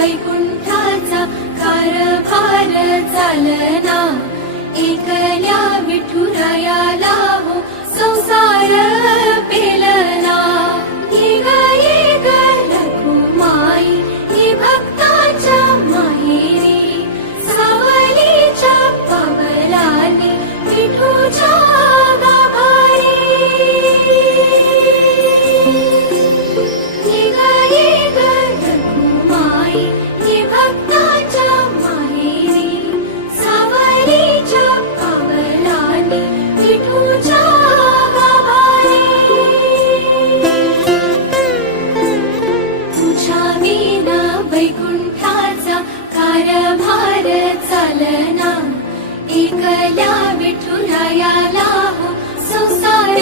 वैकुंठाचा कारभार चालना, एकल्या विठुरायाला हो संसार पेलना। ये ग रखुमाई ही भक्ताच्या माहेरी, सावलीच्या पावलाने विठूच्या गाभारी। ये ग रखुमाई ही भक्ताच्या माहेरी, सावलीच्या पावलाने विठूच्या गाभारी। तुझ्या विना वैकुंठाचा कारभार चालना, एकल्या विठुरायाला हो संसार